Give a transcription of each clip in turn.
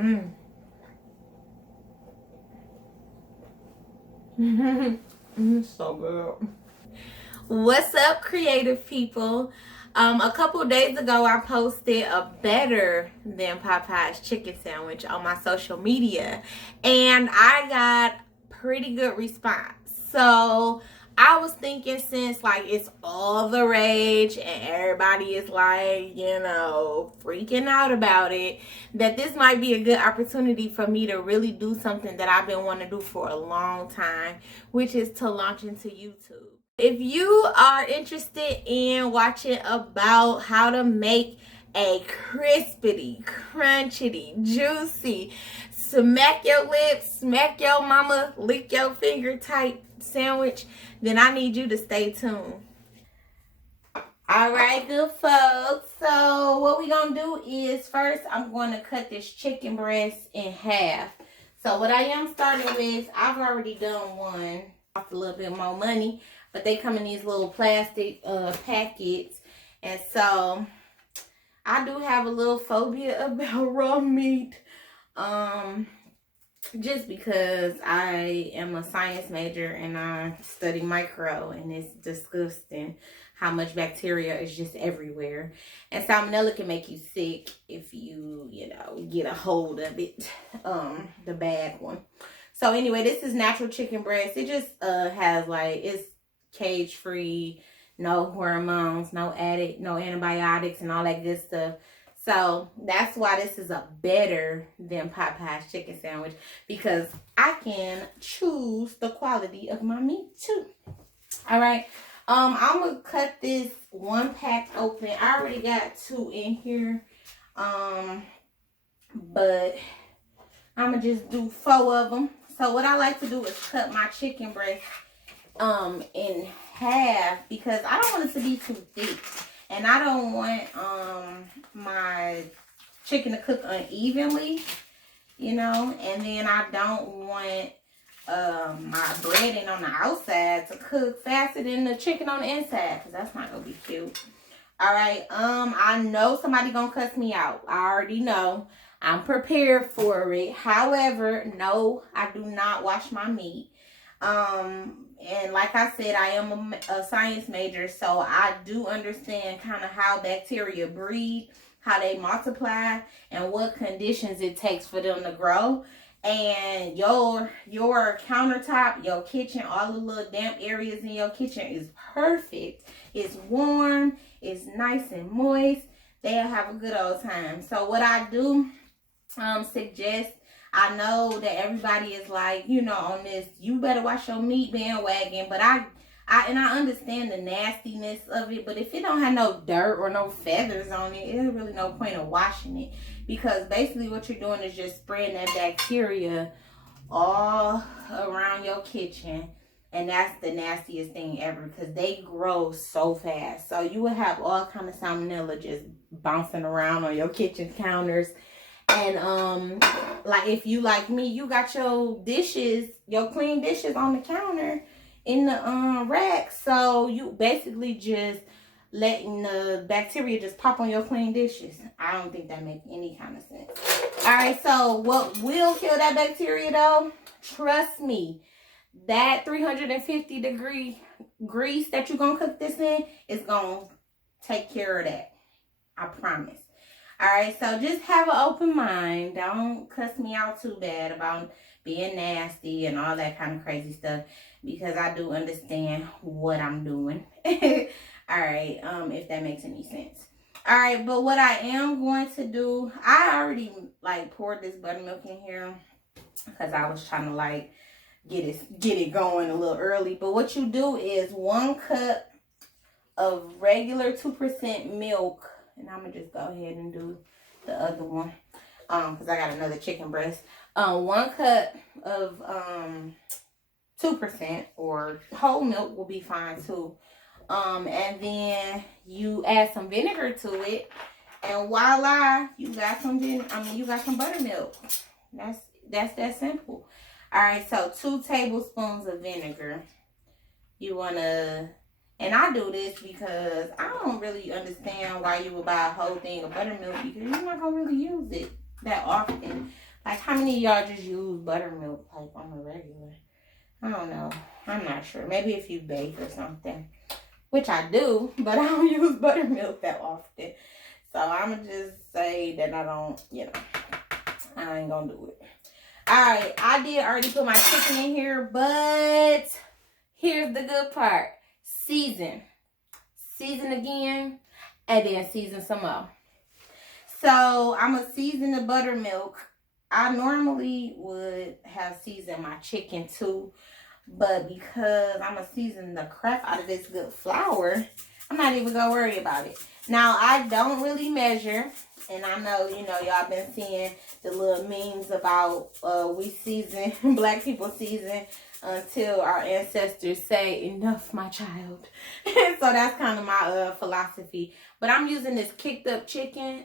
It's so good. What's up, creative people? A couple days ago, I posted a better than Popeyes chicken sandwich on my social media, and I got pretty good response. So I was thinking, since like it's all the rage and everybody is like, freaking out about it, that this might be a good opportunity for me to really do something that I've been wanting to do for a long time, which is to launch into YouTube. If you are interested in watching about how to make a crispity, crunchity, juicy, smack your lips, smack your mama, lick your finger type sandwich, then I need you to stay tuned. All right, good folks. So what we gonna do is, first I'm going to cut this chicken breast in half. So what I am starting with, I've already done one. Cost a little bit more money, but they come in these little plastic packets, and so I do have a little phobia about raw meat, just because I am a science major and I study micro, and it's disgusting how much bacteria is just everywhere, and salmonella can make you sick if you get a hold of it, the bad one. So anyway, this is natural chicken breast. It just has it's cage free, no hormones, no antibiotics and all that good stuff. So that's why this is a better than Popeyes chicken sandwich, because I can choose the quality of my meat too. All right. I'm gonna cut this one pack open. I already got two in here. But I'm gonna just do 4 of them. So what I like to do is cut my chicken breast in half, because I don't want it to be too thick, and I don't want my chicken to cook unevenly, and then I don't want my breading on the outside to cook faster than the chicken on the inside, because that's not gonna be cute. All right, I know somebody gonna cuss me out. I already know. I'm prepared for it. However, no, I do not wash my meat. And like I said, I am a science major, so I do understand kind of how bacteria breed, how they multiply, and what conditions it takes for them to grow. And your countertop, your kitchen, all the little damp areas in your kitchen is perfect. It's warm, it's nice and moist. They'll have a good old time. So what I do suggest, I know that everybody is like, on this, you better wash your meat bandwagon, but I understand the nastiness of it, but if it don't have no dirt or no feathers on it, there's really no point of washing it, because basically what you're doing is just spreading that bacteria all around your kitchen, and that's the nastiest thing ever, because they grow so fast. So you will have all kind of salmonella just bouncing around on your kitchen counters. And like if you like me, you got your dishes, your clean dishes on the counter in the rack, so you basically just letting the bacteria just pop on your clean dishes. I don't think that makes any kind of sense. All right, so what will kill that bacteria though, trust me, that 350 degree grease that you're gonna cook this in is gonna take care of that, I promise. All right, so just have an open mind. Don't cuss me out too bad about being nasty and all that kind of crazy stuff, because I do understand what I'm doing. All right, if that makes any sense. All right, but what I am going to do, I already poured this buttermilk in here because I was trying to get it going a little early. But what you do is 1 cup of regular 2% milk. And I'm going to just go ahead and do the other one, because I got another chicken breast. 1 cup of 2%, or whole milk will be fine too. And then you add some vinegar to it, and voila, you got some buttermilk. That's that simple. All right, so 2 tablespoons of vinegar. You want to... And I do this because I don't really understand why you would buy a whole thing of buttermilk, because you're not going to really use it that often. Like, how many of y'all just use buttermilk, like, on the regular? I don't know. I'm not sure. Maybe if you bake or something. Which I do, but I don't use buttermilk that often. So, I'm going to just say that I don't, you know, I ain't going to do it. Alright, I did already put my chicken in here, but here's the good part. Season. Season again, and then season some more. So, I'm going to season the buttermilk. I normally would have seasoned my chicken too, but because I'm going to season the crap out of this good flour, I'm not even going to worry about it. Now, I don't really measure. And I know, you know, y'all been seeing the little memes about we season, black people season until our ancestors say, enough, my child. So that's kind of my philosophy. But I'm using this kicked up chicken.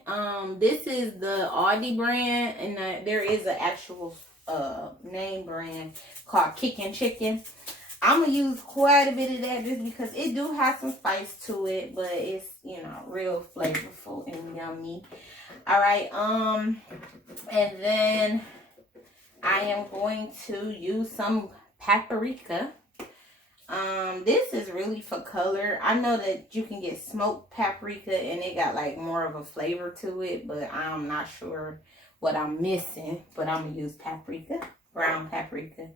This is the Aldi brand, and there is an actual name brand called Kickin' Chicken. I'm going to use quite a bit of that just because it do have some spice to it, but it's, you know, real flavorful and yummy. All right, and then I am going to use some paprika. This is really for color. I know that you can get smoked paprika and it got like more of a flavor to it, but I'm not sure what I'm missing, but I'm going to use paprika, brown paprika.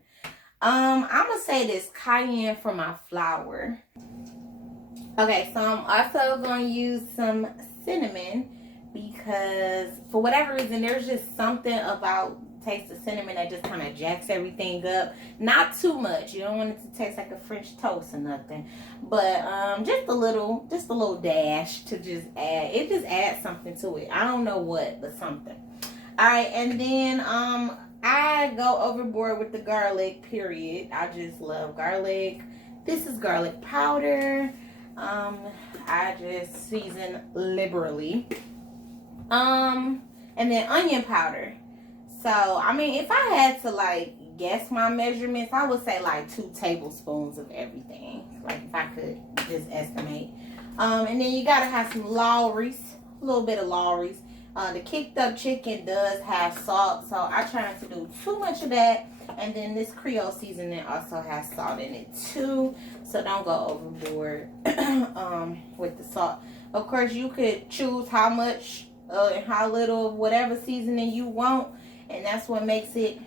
I'm going to say this cayenne for my flour. Okay, so I'm also going to use some cinnamon because for whatever reason, there's just something about taste of cinnamon that just kind of jacks everything up. Not too much. You don't want it to taste like a French toast or nothing. But just a little dash to just add. It just adds something to it. I don't know what, but something. All right, and then I go overboard with the garlic, period. I just love garlic. This is garlic powder. I just season liberally. And then onion powder. So, I mean, if I had to, like, guess my measurements, I would say, like, 2 tablespoons of everything. Like, if I could just estimate. And then you gotta have some Lawry's. A little bit of Lawry's. The kicked up chicken does have salt, so I try not to do too much of that. And then this Creole seasoning also has salt in it too, so don't go overboard with the salt. Of course, you could choose how much and how little of whatever seasoning you want, and that's what makes it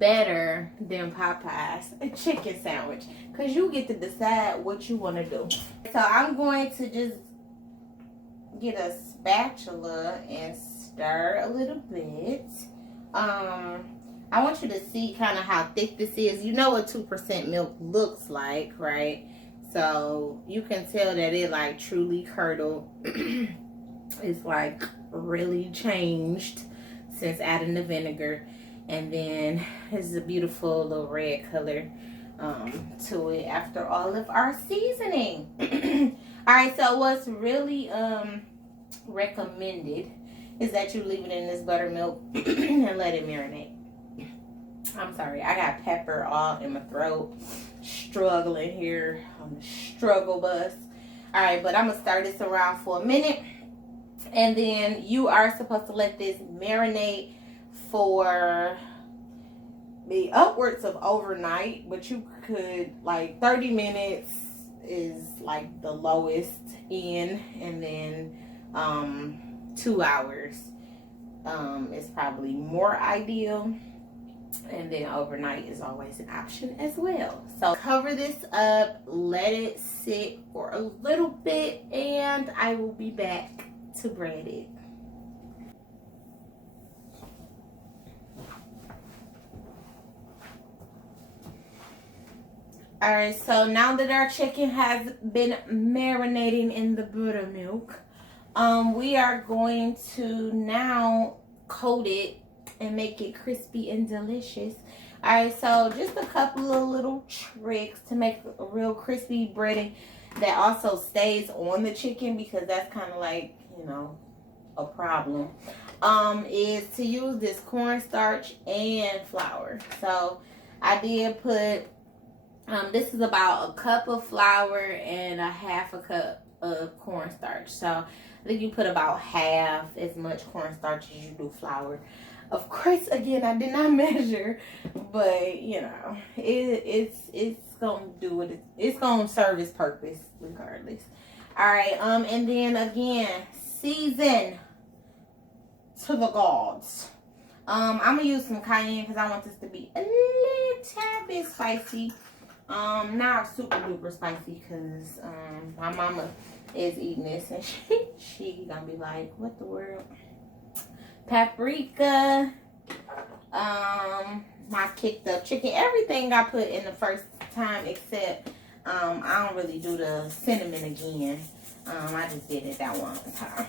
better than Popeyes chicken sandwich, because you get to decide what you want to do. So I'm going to just get a spatula and stir a little bit. I want you to see kind of how thick this is. You know what 2% milk looks like, right? So you can tell that it like truly curdled. It's like really changed since adding the vinegar. And then this is a beautiful little red color to it after all of our seasoning. All right, so what's really recommended is that you leave it in this buttermilk and let it marinate. I'm sorry, I got pepper all in my throat, struggling here on the struggle bus. All right, but I'm gonna stir this around for a minute, and then you are supposed to let this marinate for the upwards of overnight, but you could, like, 30 minutes is like the lowest in, and then 2 hours is probably more ideal, and then overnight is always an option as well. So cover this up, let it sit for a little bit, and I will be back to bread it. All right, so now that our chicken has been marinating in the buttermilk, we are going to now coat it and make it crispy and delicious. All right, so just a couple of little tricks to make a real crispy breading that also stays on the chicken, because that's kind of like, you know, a problem, is to use this cornstarch and flour. So I did put this is about a cup of flour and a half a cup of cornstarch. So I think you put about half as much cornstarch as you do flour. Of course, again, I did not measure, but you know, it's gonna do what it's gonna serve its purpose regardless. All right, and then again, season to the gods. I'm gonna use some cayenne because I want this to be a little bit spicy. Not super duper spicy because my mama is eating this and she gonna be like, what the world? Paprika, my kicked up chicken, everything I put in the first time except I don't really do the cinnamon again. I just did it that one time.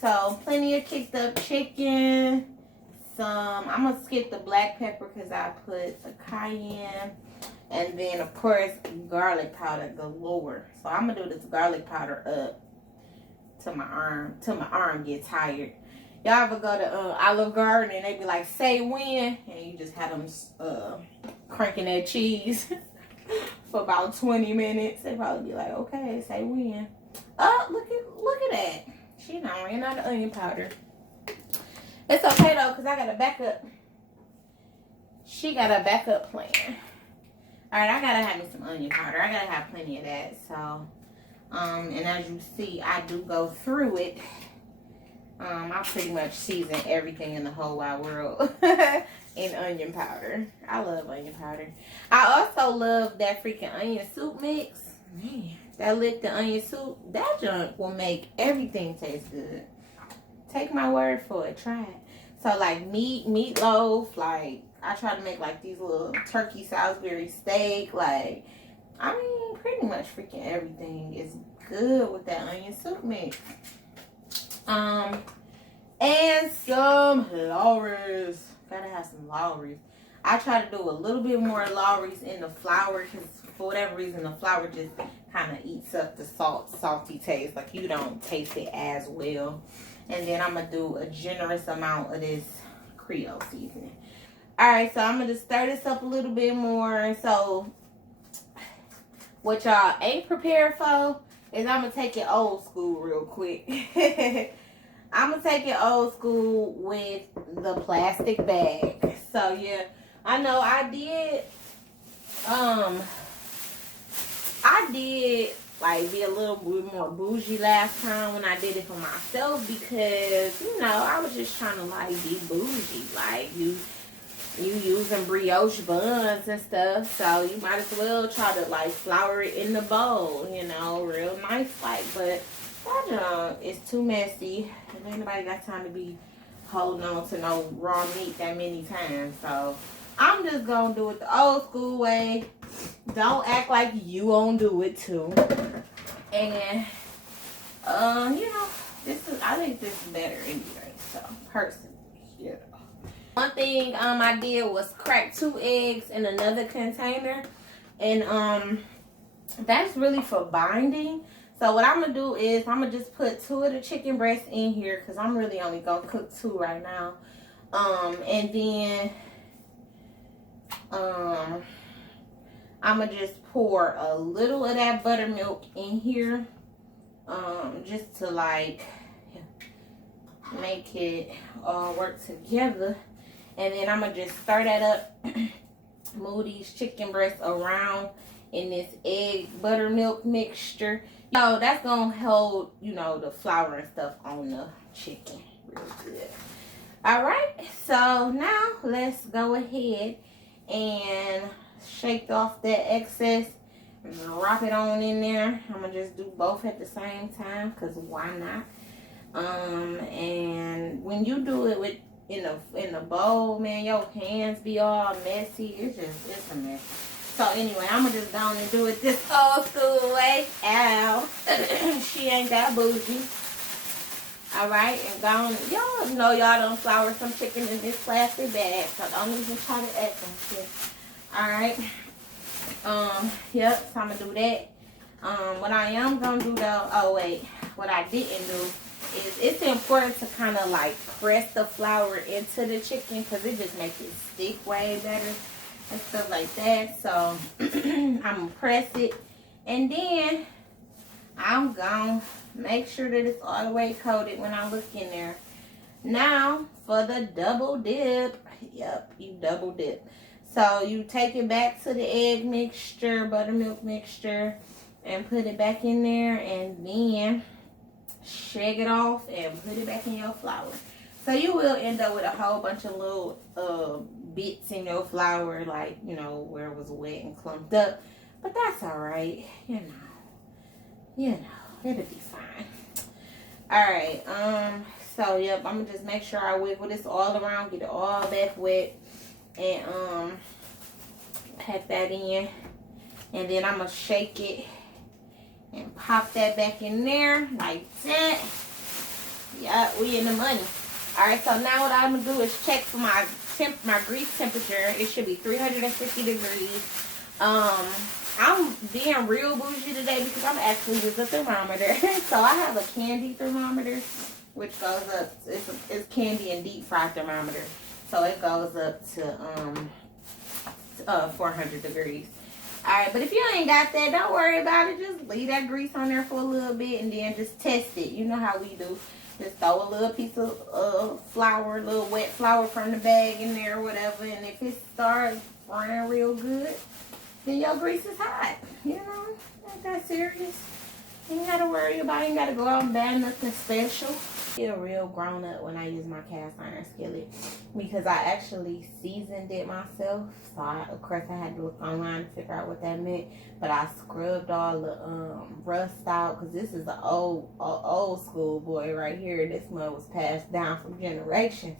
So plenty of kicked up chicken. I'm gonna skip the black pepper because I put the cayenne, and then of course garlic powder galore. So I'm gonna do this garlic powder up till my arm gets tired. Y'all ever go to Olive Garden and they be like, say when, and you just have them cranking that cheese for about 20 minutes. They probably be like, okay, say when. Oh, look at that. She done ran out of onion powder. It's okay though, because I got a backup. She got a backup plan. Alright, I gotta have me some onion powder. I gotta have plenty of that. So, and as you see, I do go through it. I pretty much season everything in the whole wide world in onion powder. I love onion powder. I also love that freaking onion soup mix. Man, that Lipton onion soup, that junk will make everything taste good. Take my word for it. Try it. So like meatloaf, like I try to make like these little turkey Salisbury steak. Like, I mean, pretty much freaking everything is good with that onion soup mix. And some Lawry's. Gotta have some Lawry's. I try to do a little bit more Lawry's in the flour because for whatever reason the flour just kind of eats up the salty taste. Like you don't taste it as well. And then I'm gonna do a generous amount of this Creole seasoning. All right, so I'm gonna just stir this up a little bit more. So what y'all ain't prepared for is I'm gonna take it old school real quick. I'm gonna take it old school with the plastic bag. So yeah, I know I did like be a little bit more bougie last time when I did it for myself because, you know, I was just trying to like be bougie. Like you using brioche buns and stuff, so you might as well try to like flour it in the bowl, you know, real nice like. But that junk is too messy and ain't nobody got time to be holding on to no raw meat that many times. So I'm just gonna do it the old school way. Don't act like you won't do it too. And you know, I think this is better anyway. So personally, yeah. One thing I did was crack 2 eggs in another container, and that's really for binding. So what I'm gonna do is I'm gonna just put 2 of the chicken breasts in here because I'm really only gonna cook 2 right now. And then I'm gonna just pour a little of that buttermilk in here, just to like make it all work together. And then I'm gonna just stir that up, move these chicken breasts around in this egg buttermilk mixture. So that's gonna hold, you know, the flour and stuff on the chicken real good. All right, so now let's go ahead and shake off that excess and drop it on in there. I'm gonna just do both at the same time because why not? And when you do it with in the bowl, man, your hands be all messy. It's a mess. So anyway, I'm gonna just go on and do it this old school way. Ow. She ain't that bougie. Alright, and go on. Y'all know y'all don't flour some chicken in this plastic bag, so don't even try to act like it. Alright. Yep, so I'm gonna do that. What I am gonna do though, oh wait, what I didn't do is it's important to kind of like press the flour into the chicken because it just makes it stick way better and stuff like that. So I'm gonna press it, and then I'm gonna make sure that it's all the way coated when I look in there. Now for the double dip. Yep, you double dip. So you take it back to the egg mixture, buttermilk mixture, and put it back in there, and then shake it off and put it back in your flour. So you will end up with a whole bunch of little bits in your flour, like, you know, where it was wet and clumped up. But that's all right, you know, it'll be fine. All right, so yep, I'm gonna just make sure I wiggle this all around, get it all back wet, and pack that in, and then I'm gonna shake it and pop that back in there like that. Yeah, we in the money. All right, so now what I'm gonna do is check for my grease temperature. It should be 350 degrees. I'm being real bougie today because I'm actually using a thermometer. So I have a candy thermometer, which goes up. It's candy and deep fried thermometer, so it goes up to 400 degrees. All right, but if you ain't got that, don't worry about it. Just leave that grease on there for a little bit and then just test it. You know how we do. Just throw a little piece of flour, a little wet flour from the bag in there or whatever. And if it starts frying real good, then your grease is hot. You know, not that serious. You ain't got to worry about it. You ain't got to go out and buy nothing special. I feel real grown up when I use my cast iron skillet because I actually seasoned it myself. So of course I had to look online to figure out what that meant. But I scrubbed all the rust out because this is an old school boy right here. This mud was passed down from generations.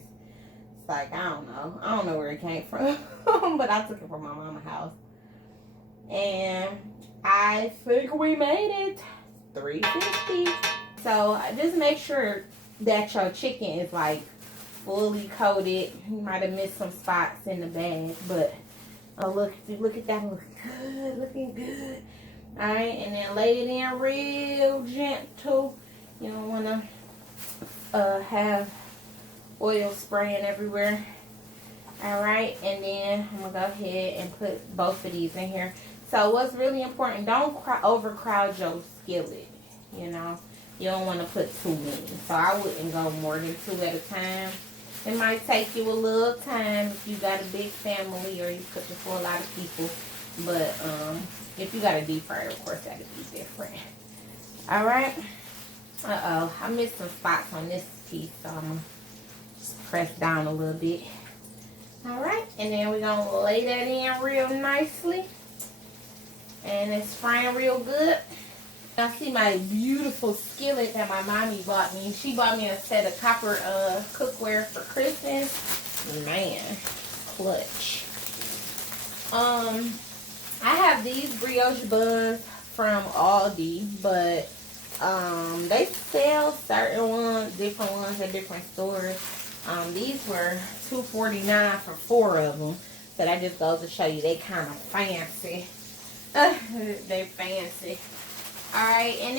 It's like, I don't know where it came from. But I took it from my mama's house. And I think we made it 350. So just make sure that your chicken is like fully coated. You might have missed some spots in the bag, but look at that, looking good. All right, and then lay it in real gentle. You don't want to have oil spraying everywhere. All right, and then I'm gonna go ahead and put both of these in here. So what's really important, don't overcrowd your skillet. You know, you don't want to put too many. So I wouldn't go more than 2 at a time. It might take you a little time if you got a big family or you cooking for a lot of people. But if you got a deep fryer, of course that'd be different. All right. I missed some spots on this piece, so I'm gonna just press down a little bit. All right, and then we're gonna lay that in real nicely, and it's frying real good. I see my beautiful skillet that my mommy bought me. She bought me a set of copper cookware for Christmas. Man, clutch. I have these brioche buns from Aldi, but they sell certain ones, different ones at different stores. These were $2.49 for 4 of them. So that just goes to show you they kind of fancy. They fancy. Alright, and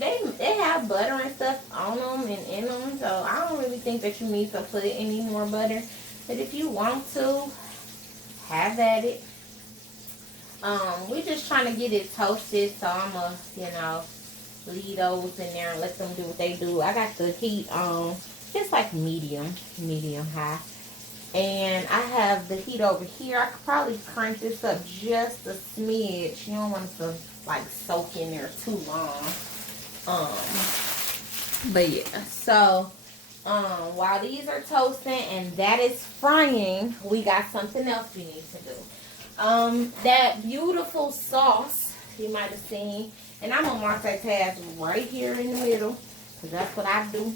then they have butter and stuff on them and in them. So I don't really think that you need to put any more butter. But if you want to, have at it. We're just trying to get it toasted. So I'm going to, leave those in there and let them do what they do. I got the heat on. Just like medium high. And I have the heat over here. I could probably crank this up just a smidge. You don't want it to like soak in there too long. But yeah, so while these are toasting and that is frying, we got something else we need to do. That beautiful sauce you might have seen, and I'm gonna multitask right here in the middle because that's what I do.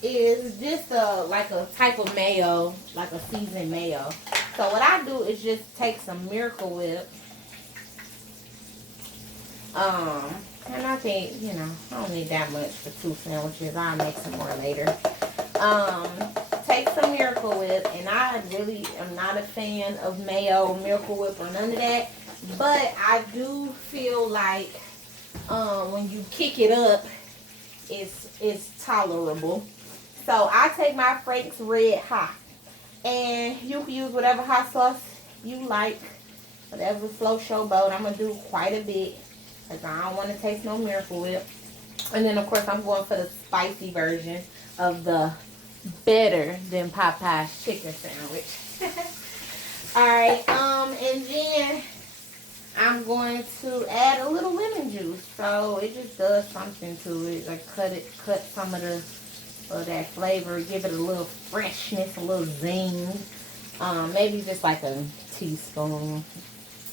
Is just like a type of mayo, like a seasoned mayo. So what I do is just take some Miracle Whip. And I think, I don't need that much for 2 sandwiches. I'll make some more later. Take some Miracle Whip, and I really am not a fan of mayo, Miracle Whip, or none of that. But I do feel like when you kick it up, it's tolerable. So I take my Frank's Red Hot, and you can use whatever hot sauce you like, whatever floats your boat. I'm gonna do quite a bit because I don't want to taste no Miracle Whip. And then of course I'm going for the spicy version. of the better than Popeyes chicken sandwich. Alright, and then I'm going to add a little lemon juice. So it just does something to it. Like cut some of that flavor, give it a little freshness, a little zing. Maybe just like a teaspoon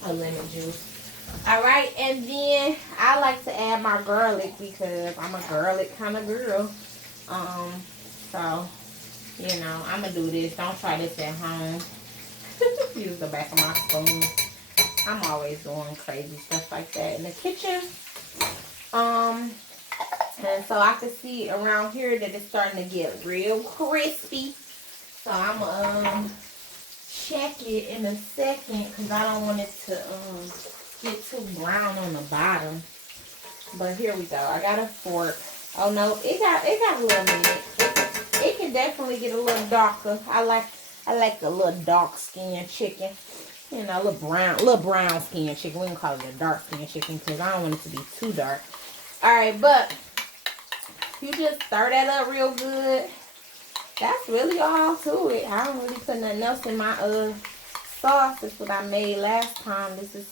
of lemon juice. Alright, and then I like to add my garlic because I'm a garlic kind of girl. So, you know, I'm going to do this. Don't try this at home. Use the back of my spoon. I'm always doing crazy stuff like that in the kitchen. And so I can see around here that it's starting to get real crispy. So I'm going to check it in a second because I don't want it to get too brown on the bottom. But here we go. I got a fork. Oh no, it got a little minute. It can definitely get a little darker. I like a little dark skinned chicken. You know, a little brown skinned chicken. We can call it a dark skinned chicken because I don't want it to be too dark. Alright, but you just stir that up real good. That's really all to it. I don't really put nothing else in my sauce. This is what I made last time. This is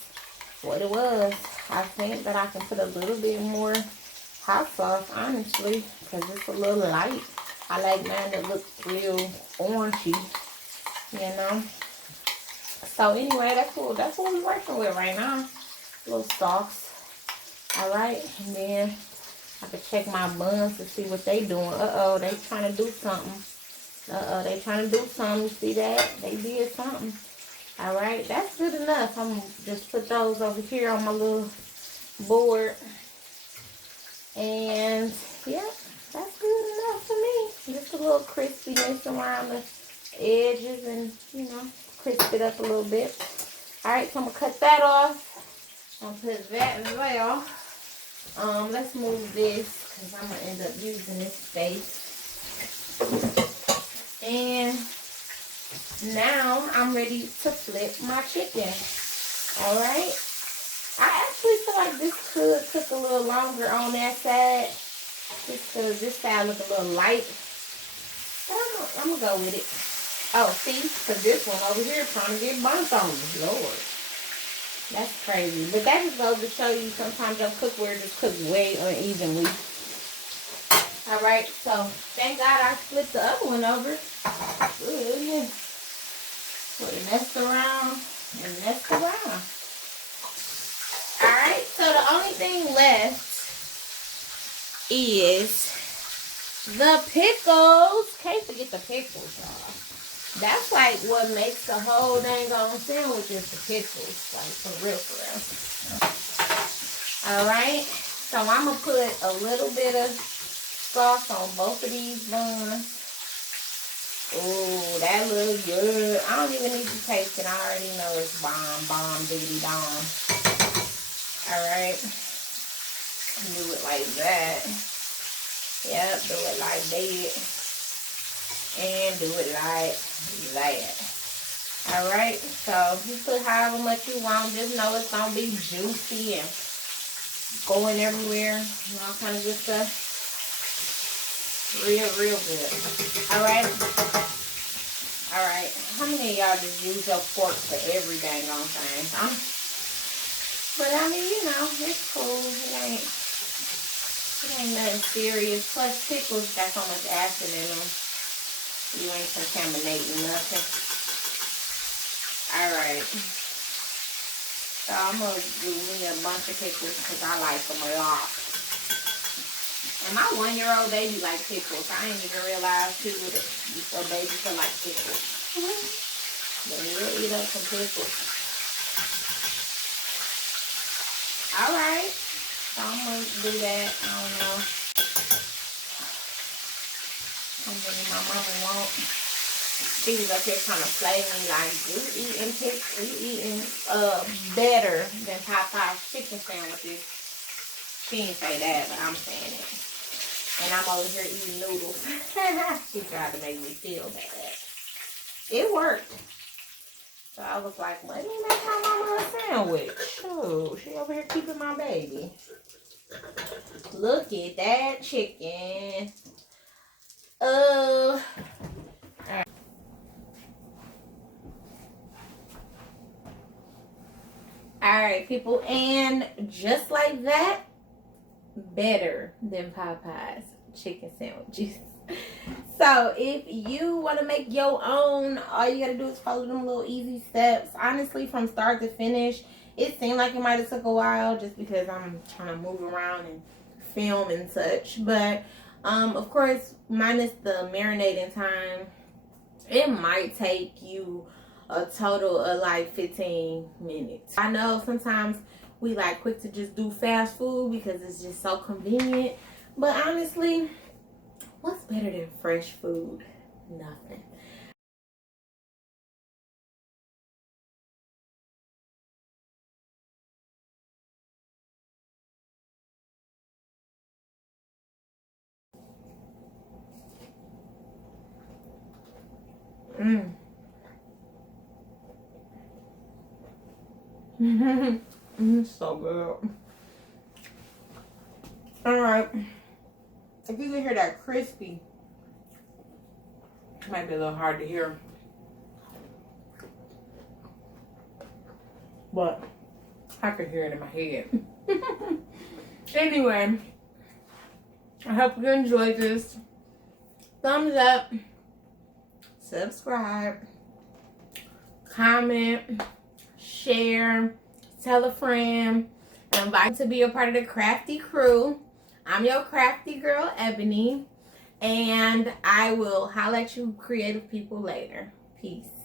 what it was. I think that I can put a little bit more hot sauce, honestly, because it's a little light. I like mine that looks real orangey, you know. So anyway, that's what we're working with right now. A little sauce. Alright, and then I can check my buns to see what they doing. Uh-oh, they trying to do something. Uh-oh, they trying to do something. You see that? They did something. Alright, that's good enough. I'm going to just put those over here on my little board. And, yeah, that's good enough for me. Just a little crispiness around the edges and, you know, crisp it up a little bit. Alright, so I'm going to cut that off. I'm going to put that as well. Let's move this because I'm going to end up using this space. And now I'm ready to flip my chicken. Alright. I actually feel like this could took a little longer on that side. Just because this side look a little light. But I'm going to go with it. Oh, see? Because this one over here trying to get burnt on me. Lord. That's crazy. But that just goes to show you sometimes your cookware just cooks way unevenly. Alright, so thank God I flipped the other one over. Good. Put it messed around and messed around. Alright, so the only thing left is the pickles. Can't forget the pickles, y'all. That's like what makes the whole dang on sandwich is the pickles. Like for real, for real. Alright, so I'm going to put a little bit of sauce on both of these buns. Ooh, that looks good. I don't even need to taste it. I already know it's bomb, diggity bomb. Alright. Do it like that. Yep, do it like that. And do it like that. Alright, so you put however much you want. Just know it's going to be juicy and going everywhere. And all kind of good stuff. Real good. Alright. Alright. How many of y'all just use your fork for every dang on thing? But I mean, you know, it's cool. It ain't nothing serious. Plus pickles got so much acid in them. You ain't contaminating nothing. Alright. So I'm gonna do me a bunch of pickles because I like them a lot. And my 1-year-old baby like pickles. I ain't even realized too that a baby can like pickles. But we'll eat up some pickles. Alright. So I'm going to do that. I don't know. And then my mama won't. She was up here trying to play me like, you eating pickles. You eating better than Popeyes chicken sandwiches. She didn't say that, but I'm saying it. And I'm over here eating noodles. She tried to make me feel bad. It worked. So I was like, let me make my mama a sandwich. Oh, she over here keeping my baby. Look at that chicken. Alright, people, and just like that, better than Popeyes chicken sandwiches. So if you want to make your own, all you gotta do is follow them little easy steps. Honestly, from start to finish, it seemed like it might have took a while just because I'm trying to move around and film and such. But of course, minus the marinating time, it might take you a total of like 15 minutes. I know sometimes we like quick to just do fast food because it's just so convenient. But honestly, what's better than fresh food? Nothing. So good. Alright. If you can hear that crispy, it might be a little hard to hear. But I can hear it in my head. Anyway, I hope you enjoyed this. Thumbs up, subscribe, comment, share, tell a friend, and invite to be a part of the crafty crew. I'm your crafty girl, Ebony, and I will holler at you creative people later. Peace.